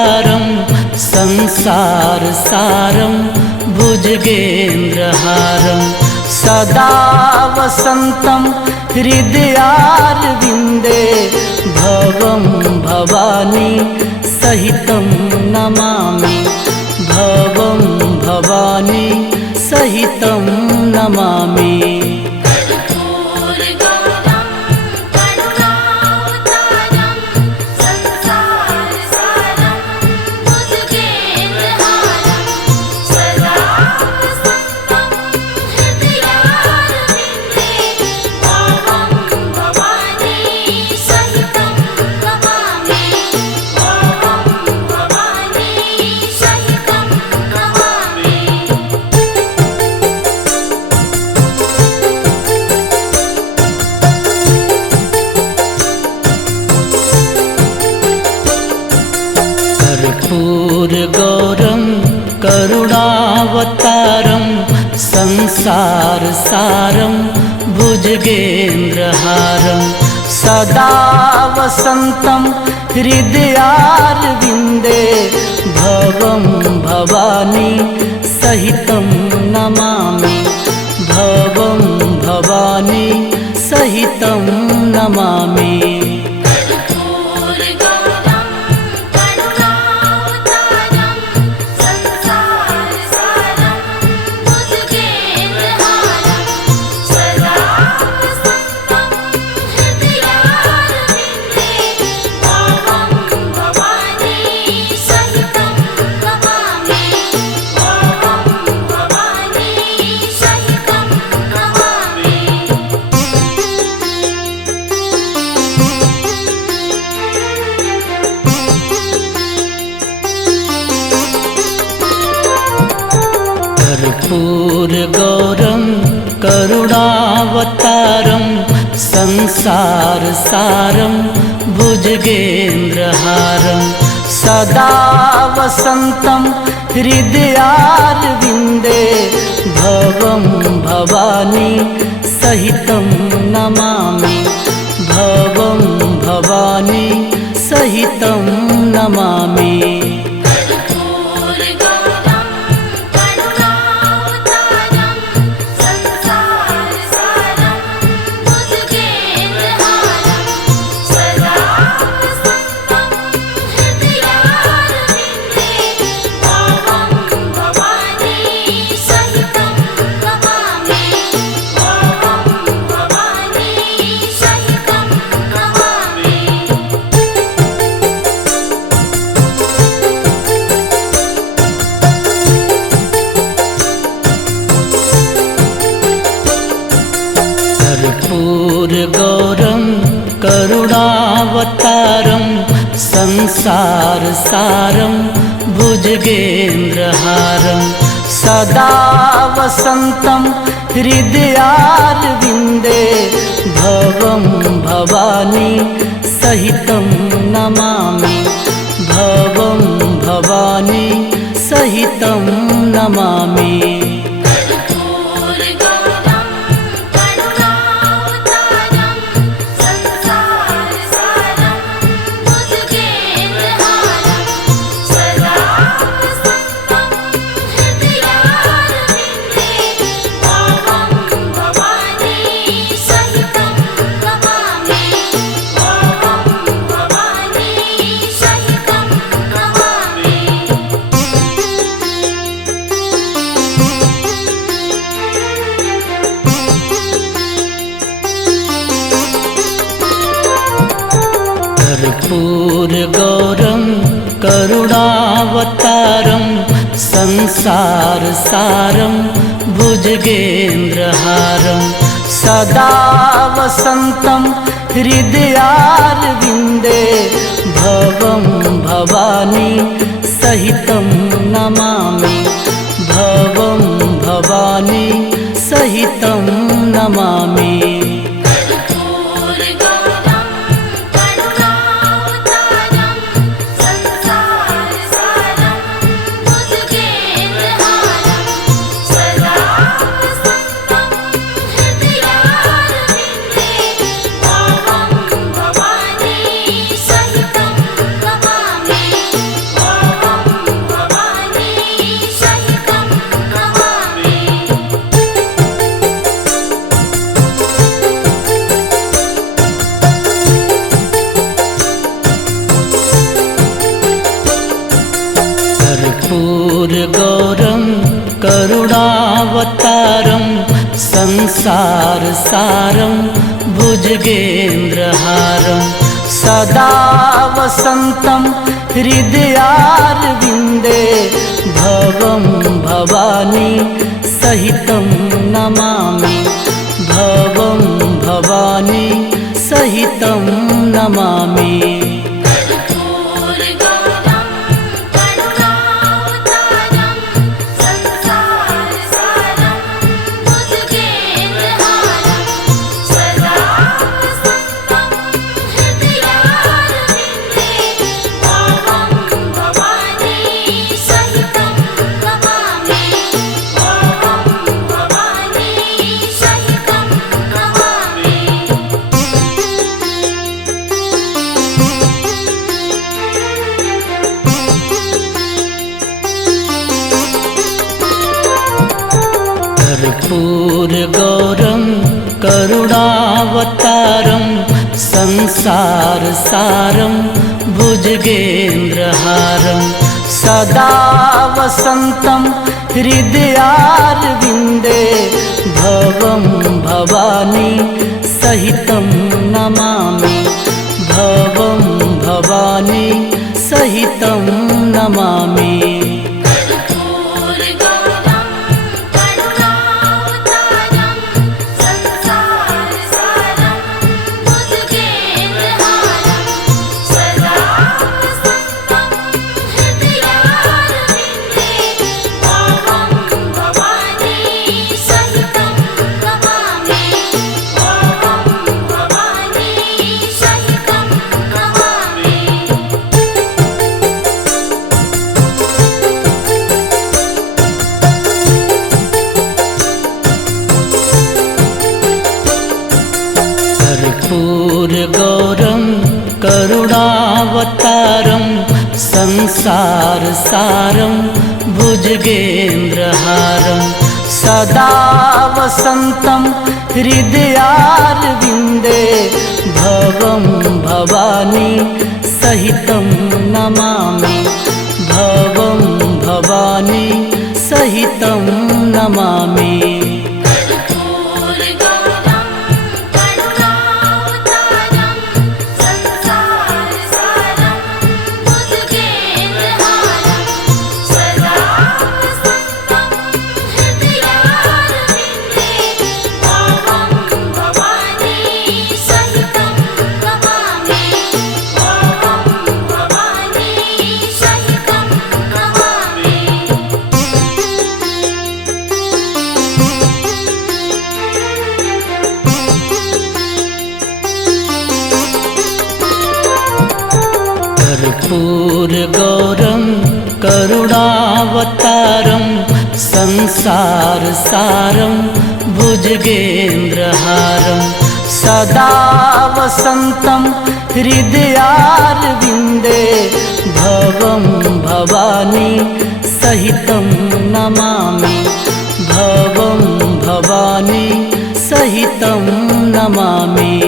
करुणावतारं संसारसारं भुजगेन्द्रहारं सदा वसन्तं हृदयारविन्दे भवं भवानी सहितं नमामि भवं भवानी सहितं नमामि। कर्पूरगौरं करुणावतारं संसारसारं भुजगेन्द्रहारं सदा वसन्तं हृदयारविन्दे भवं भवानी सहितं नमामि भवं भवानी सहितं नमामि। कर्पूरगौरं करुणावतारं संसारसारं भुजगेन्द्रहारं सदा वसन्तं हृदयारविन्दे भवं भवानी सहितं नमामि भवं भवानी सहितं नमामि। कर्पूरगौरं करुणावतारं संसारसारं भुजगेन्द्रहारं सदा वसन्तं हृदयारविन्दे भवं भवानी सहितं नमामि भवं भवानी सहितं नमामि। कर्पूरगौरं करुणावतारं संसारसारं भुजगेन्द्रहारं सदा वसन्तं हृदयारविन्दे भवं भवानी सहितं नमामि भवं भवानी सहितं नमामि। कर्पूरगौरं करुणावतारं संसारसारं भुजगेन्द्रहारं सदा वसन्तं हृदयारविन्दे भवं भवानी सहितं नमामि भवं भवानी सहितं नमामि। कर्पूरगौरं करुणावतारं संसारसारं भुजगेन्द्रहारं सदा वसन्तं हृदयारविन्दे भवं भवानी सहितं नमामि भवं भवानी सहितं नमामि। कर्पूरगौरं करुणावतारं संसारसारं भुजगेन्द्रहारं सदा वसन्तं हृदयारविन्दे भवं भवानी सहितं नमामि भवं भवानी सहितं नमामि। कर्पूरगौरं करुणावतारं संसारसारं भुजगेन्द्रहारं सदा वसन्तं हृदयारविन्दे भवं भवानी सहितं नमामि भवं भवानी सहितं नमामि।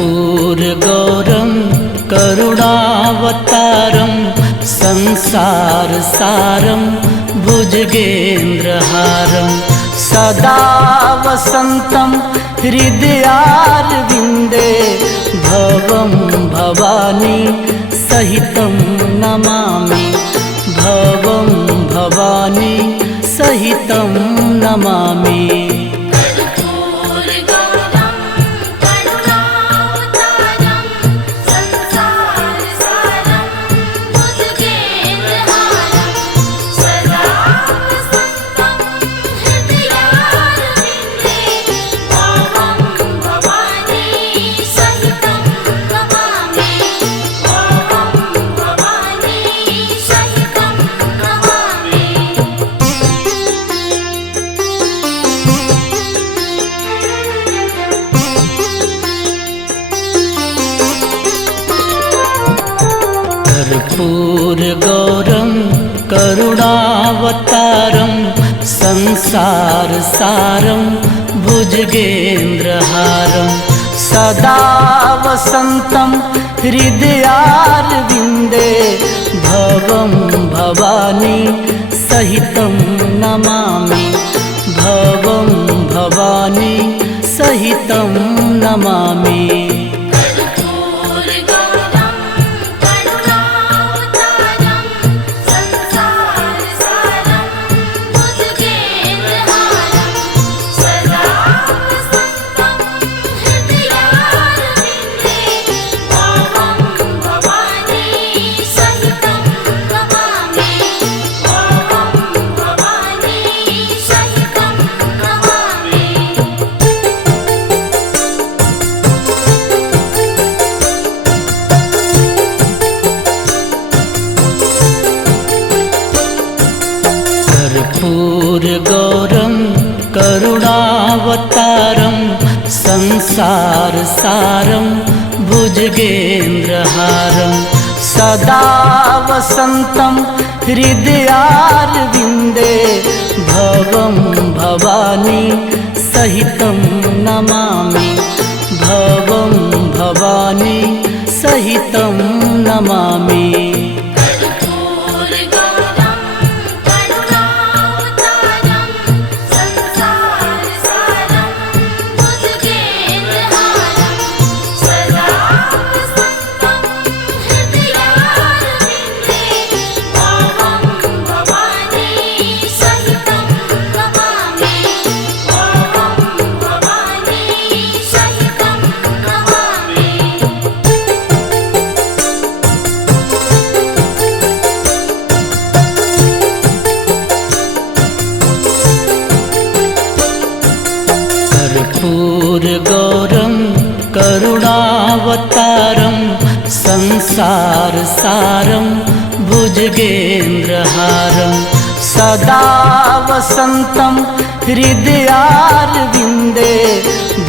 कर्पूरगौरं करुणावतारं संसारसारं भुजगेन्द्रहारं सदा वसन्तं हृदयारविन्दे भवं भवानी सहितं नमामि भवं भवानी सहितं नमामि। भवानी कर्पूरगौरं करुणावतारं संसारसारं भुजगेन्द्रहारं सदा वसन्तं हृदयारविन्दे भवं भवानी सहितं नमामि भवं भवानी सहितं नमामि। कर्पूरगौरं करुणावतारं संसारसारं भुजगेन्द्रहारं सदा वसन्तं हृदयारविन्दे भवं भवानी सहितं नमामि भवं भवानी सहितं नमामि। कर्पूरगौरं करुणावतारं संसारसारं भुजगेन्द्रहारं सदा वसन्तं हृदयारविन्दे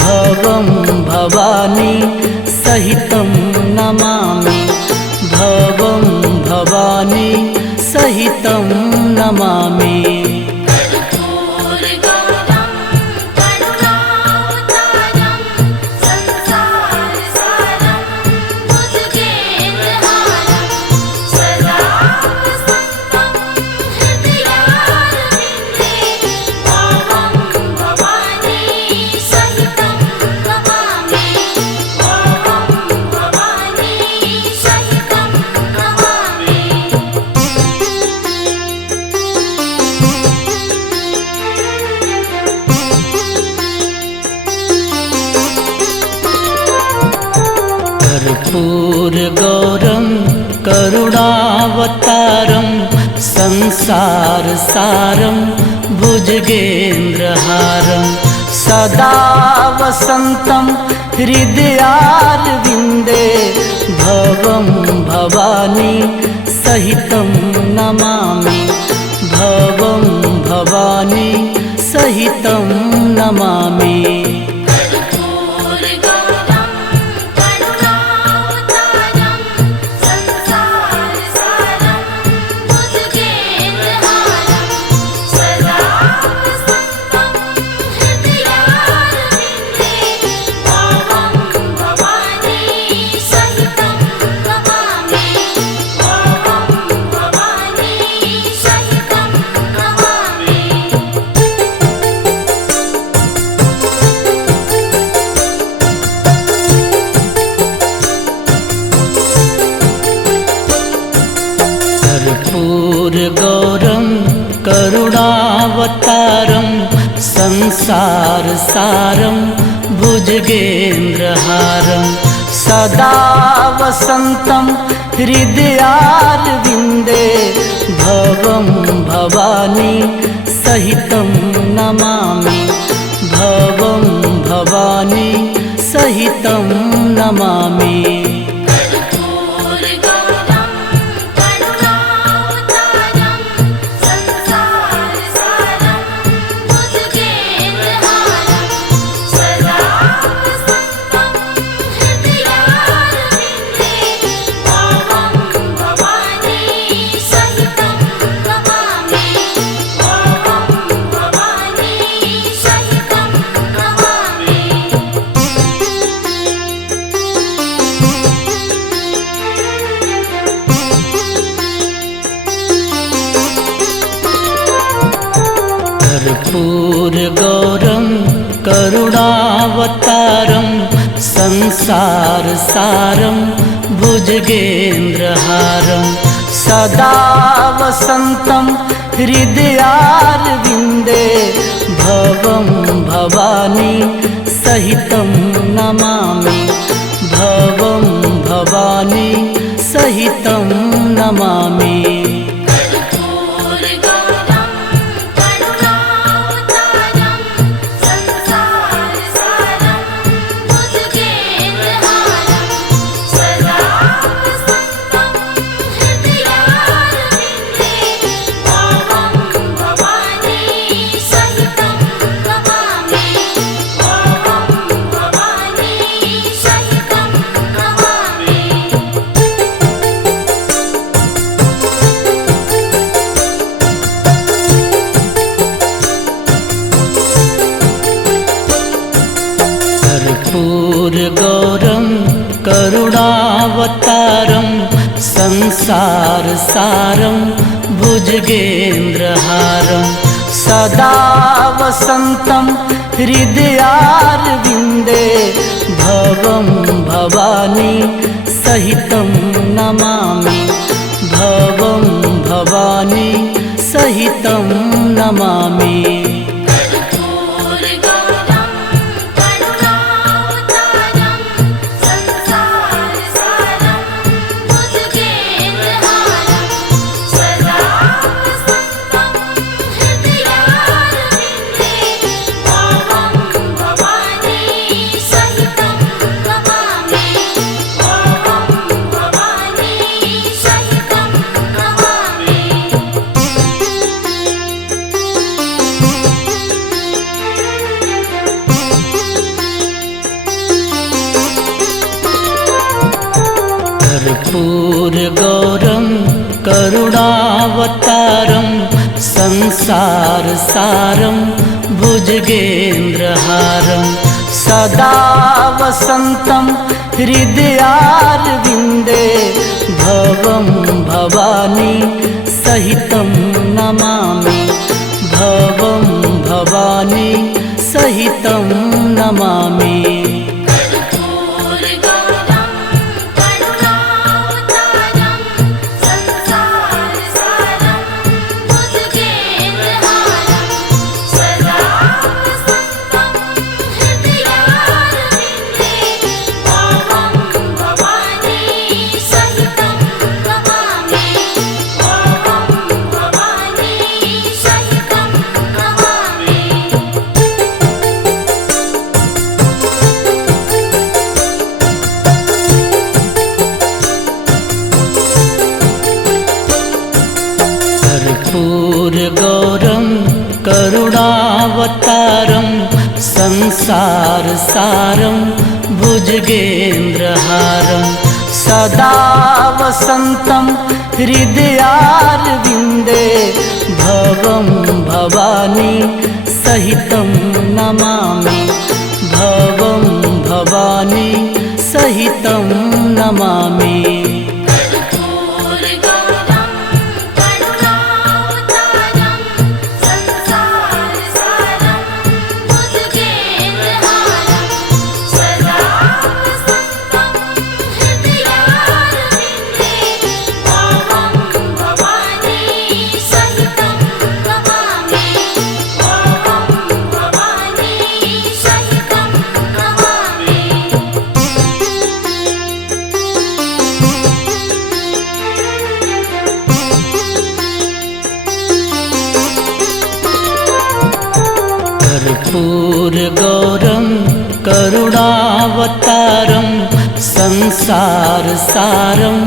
भवं भवानी सहितं नमामि भवं भवानी सहितं नमामि। कर्पूरगौरं करुणावतारं संसारसारं भुजगेन्द्रहारं सदा वसन्तं हृदयारविन्दे भवं भवानी सहितं नमामि भवं भवानी सहितं नमामि। कर्पूरगौरं करुणावतारं संसारसारं भुजगेन्द्रहारं सदा वसन्तं हृदयारविन्दे भवं भवानी सहितं नमामि भवं भवानी सहितं नमामि। भवानी करुणावतारं संसारसारं भुजगेन्द्रहारं सदा वसन्तं हृदयारविन्दे भवं भवानी सहितं नमामि भवं भवानी सहितं नमामि। कर्पूरगौरं करुणावतारं संसारसारं भुजगेन्द्रहारं सदा वसन्तं हृदयारविन्दे भवं भवानी सहितं नमामि भवं भवानी सहितं नमामि। कर्पूरगौरं करुणावतारं संसारसारं भुजगेन्द्रहारं सदा वसन्तं हृदयारविन्दे भवं भवानी सहितं नमामि भवं भवानी सहितं नमामि। कर्पूरगौरं करुणावतारं संसारसारं भुजगेन्द्रहारं सदा वसन्तं हृदयारविन्दे भवं भवानी सहितं नमामि भवं भवानी सहितं नमामि। कर्पूरगौरं करुणावतारं संसारसारं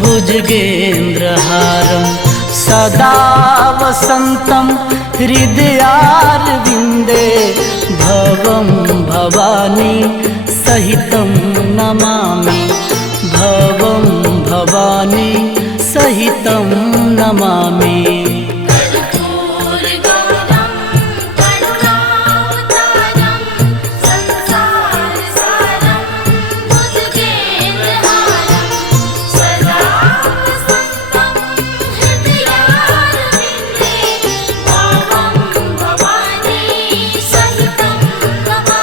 भुजगेन्द्रहारं सदा वसन्तं हृदयारविन्दे भवं भवानी सहितं नमामि भवं भवानी सहितं नमामि।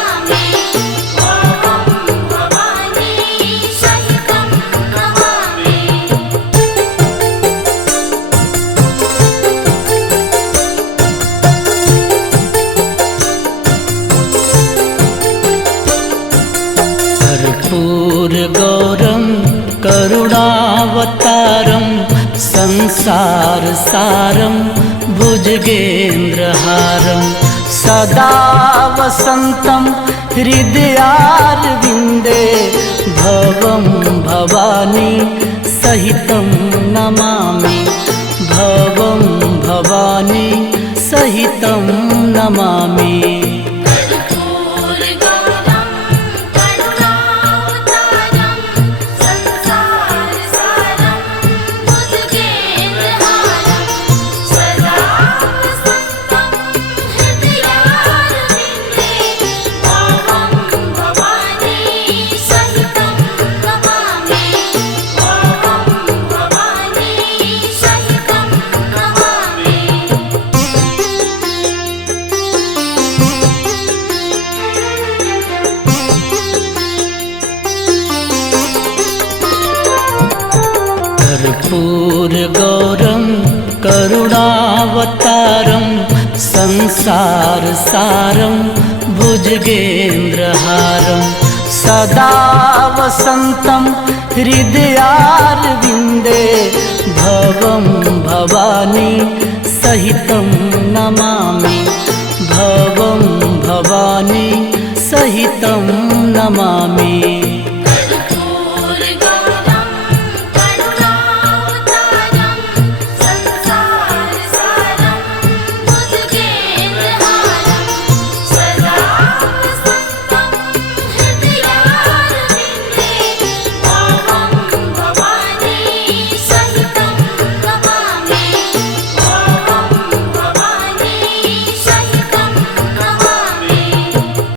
Swami कर्पूरगौरं करुणावतारं संसारसारं भुजगेन्द्रहारं सदा वसन्तं हृदयारविन्दे भवं भवानी सहितं नमामि भवं भवानी सहितं नमामि। कर्पूरगौरं करुणावतारं संसारसारं भुजगेन्द्रहारं सदा वसन्तं हृदयारविन्दे भवं भवानी सहितं नमामि भवं भवानी सहितं